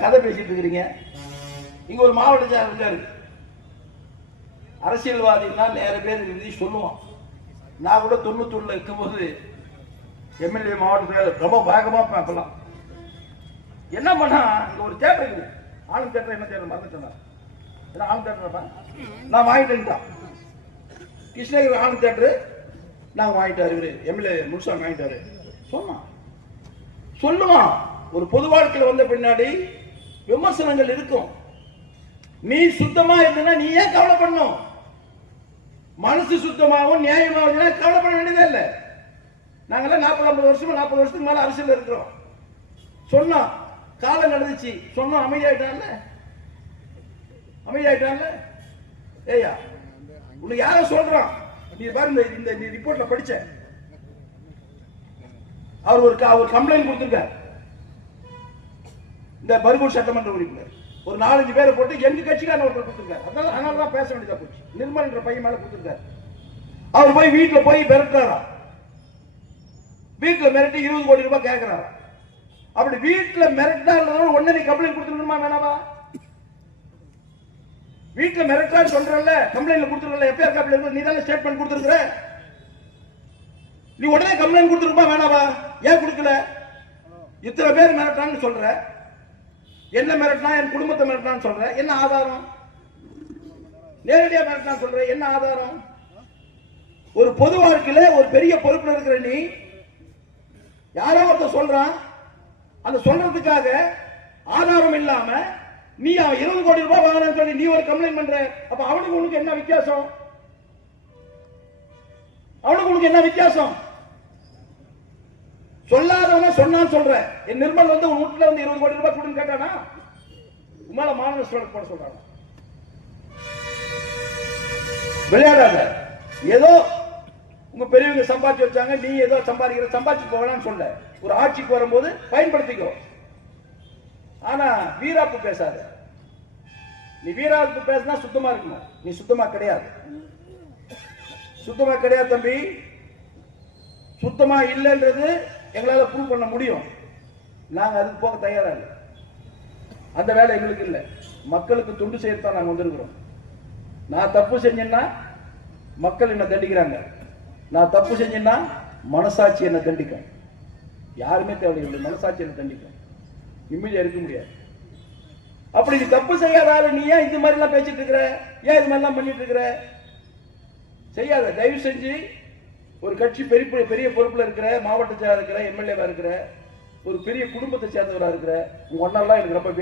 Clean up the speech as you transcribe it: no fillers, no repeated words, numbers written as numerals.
கதை பேசிட்டு இருக்கிறீங்க. இங்க ஒரு மாவட்ட செயலாளர் அரசியல்வாதினா நேர பேர் எழுதி சொல்லுவான். நான் கூட 91 இருக்கும்போது எம்எல்ஏ மாவட்ட செயலாளர் ரொம்ப வேகமா பார்க்கலாம். என்ன பண்ணா இங்க ஒரு தேட்டர் இருக்குது, ஆளும் தேட்டர். என்ன தேட்டர் மறந்துட்டேன், ஆளும் தேட்டர் நான் வாங்கிட்டேன். கிருஷ்ணகிரி ஆளும் தேட்டர் நாங்க வாங்கிட்டாரு, இவரு எம்எல்ஏ முழுசா வாங்கிட்டாரு சொல்லுவான். ஒரு பொது வாழ்க்கையில் வந்த பின்னாடி விமர்சனங்கள் இருக்கும். நீ சுத்தமா இருந்தா நீ ஏன் கவலைப்படணும்? மனசு சுத்தமாகவும் நியாயமாகவும் கவலைப்பட வேண்டியதே இல்லை. நாங்கெல்லாம் 40-50 வருஷமா 40 வருஷத்துக்கு மேல அரசியல் இருக்கிறோம். சொன்னோம், காலம் நடந்துச்சு, சொன்னோம், அமைதியாயிட்டான்ல. ஏய்யா உனக்கு யார சொல்றான்? நீ பாருங்க, இந்த ரிப்போர்ட்ல படிச்ச அவர் ஒரு கம்ப்ளைண்ட் கொடுத்திருக்காரு. இந்த பர்கூர் சட்டமன்ற உறுப்பினர் ஒரு 4-5 பேரை போட்டு எங்க கட்சிக்கான ஒருத்தர் கொடுத்திருக்காரு. அதனாலதான் பேச வேண்டியதா போச்சு. நிர்மல் என்ற பையன் மேல கொடுத்திருக்காரு. அவர் போய் வீட்டுல போய் மிரட்டுறாரா, வீட்டுல மிரட்டி 20 கோடி ரூபாய் கேட்கிறாரா. அப்படி வீட்டுல மிரட்டா உடனே கம்ப்ளைண்ட் கொடுத்துருக்கணுமா வேணாவா? வீட்டுல மிரட்டான்னு சொல்றல, கம்ப்ளைண்ட் கொடுத்துருக்கல, எஃப்ஐஆர் காப்பி நீ தானே ஸ்டேட்மெண்ட் கொடுத்துருக்கிற, நீ உடனே கம்ப்ளைண்ட் கொடுத்துருக்கா வேணாவா? ஏன் கொடுக்கல? இத்தனை பேர் மிரட்டான்னு சொல்ற, என்ன மிரட்டினா, என் குடும்பத்தை மிரட்டினான்னு சொல்ற, என்ன ஆதாரம்? நேரடியா மிரட்டினான்னு சொல்ற, என்ன ஆதாரம்? ஒரு பொது வாழ்க்கையில ஒரு பெரிய பொறுப்புல இருக்கிற நீ, யாரோ ஒருத்தர் சொல்றான், அந்த சொல்றதுக்காக ஆதாரம் இல்லாம நீ அவன் 20 கோடி ரூபாய் வாங்கினான்னு சொல்லி நீ ஒரு கம்ப்ளைண்ட் பண்ற. அப்ப அவனுக்கு உனக்கு என்ன வித்தியாசம்? சொல்லாதவன சொன்னான்னு சொல்ற. என் நிர்மல் வந்து உன் வீட்டுல வந்து 20 கோடி ரூபாய் கொடுன்னு கேட்டானா உமால மாநகர போட சொல்றாங்க. விளையாடாத. ஏதோ உங்க பெரியவங்க சம்பாதிச்சு வச்சாங்க, நீ ஏதோ சம்பாதிச்சு போகலான்னு சொல்ல. ஒரு ஆட்சிக்கு வரும்போது பயன்படுத்திக்கோ. ஆனா வீராப்பு பேசாத. நீ வீராப்பு பேசினா சுத்தமா இருக்கணும். நீ சுத்தமா கிடையாது தம்பி. சுத்தமா இல்லைன்றது எங்களால ப்ரூவ் பண்ண முடியும். நாங்க அதுக்கு போக தயாரா இல்லை. அந்த வேலை எங்களுக்கு இல்லை. மக்களுக்கு தொண்டு செய்யத்தான் நாங்க வந்திருக்கிறோம். நான் தப்பு செஞ்சேன்னா மக்கள் என்ன தண்டிக்கிறாங்க. நான் தப்பு செஞ்சேன்னா மனசாட்சி என்ன தண்டிக்கும். யாருமே தேவையில்லை, மனசாட்சி என்ன தண்டிக்கும். நிம்மதியா இருக்க முடியாது. அப்படி நீ தப்பு செய்யாத நீ ஏன் இந்த மாதிரி எல்லாம் பேசிட்டு இருக்கிற? ஏன் இது மாதிரி எல்லாம் பண்ணிட்டு இருக்கிற? செய்யாத. தயவு செஞ்சு ஒரு கட்சி பெரிய பொறுப்புல இருக்கிற, மாவட்ட செயலாளர் இருக்கிற, எம்எல்ஏவா இருக்கிற, ஒரு பெரிய குடும்பத்தை சேர்ந்தவரா இருக்கிற உங்க ஒன்னெல்லாம் எனக்கு ரொம்ப